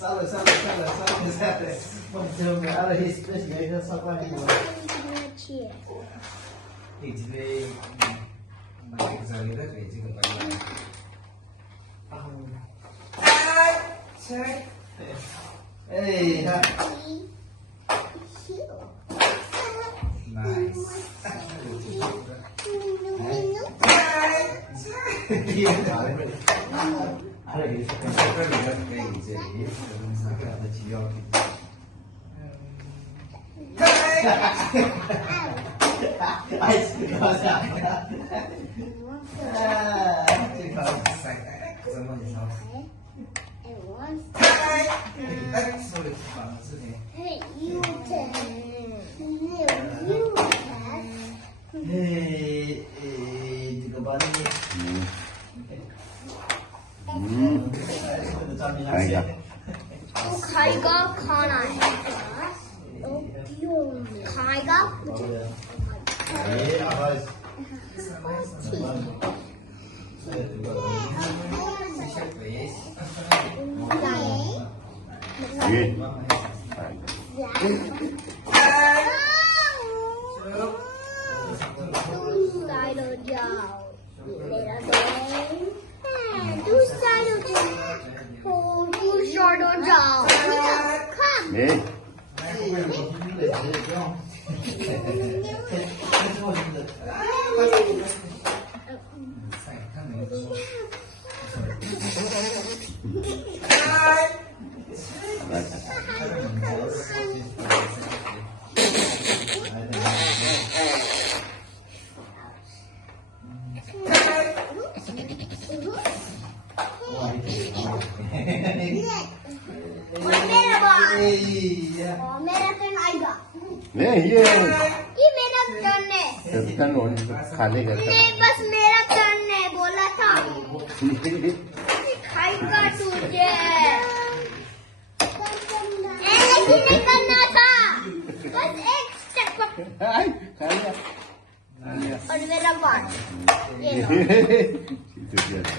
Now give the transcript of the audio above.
Sale. Vamos ter uma área específica só para isso. Ijle mai zali rất để chứ không phải là Hey, ha. nice. Ada di Cái rất là cái gì là chỉ do ai có sao. sạch rồi mà sao sorry bạn sự thế Hey, you can. Hey, juga balik. खाएगा खाना है खाएगा side हो जाओ मेरा तू side हो जाओ तू short हो जाओ come मेरा टर्न आएगा ये मेरा टर्न है टर्न हो खाने का नहीं बस मेरा टर्न है बोला था खाएगा तुझे लेकिन नहीं करना था बस एक स्टेप खा लिया और मेरा बात ये लो itu biasa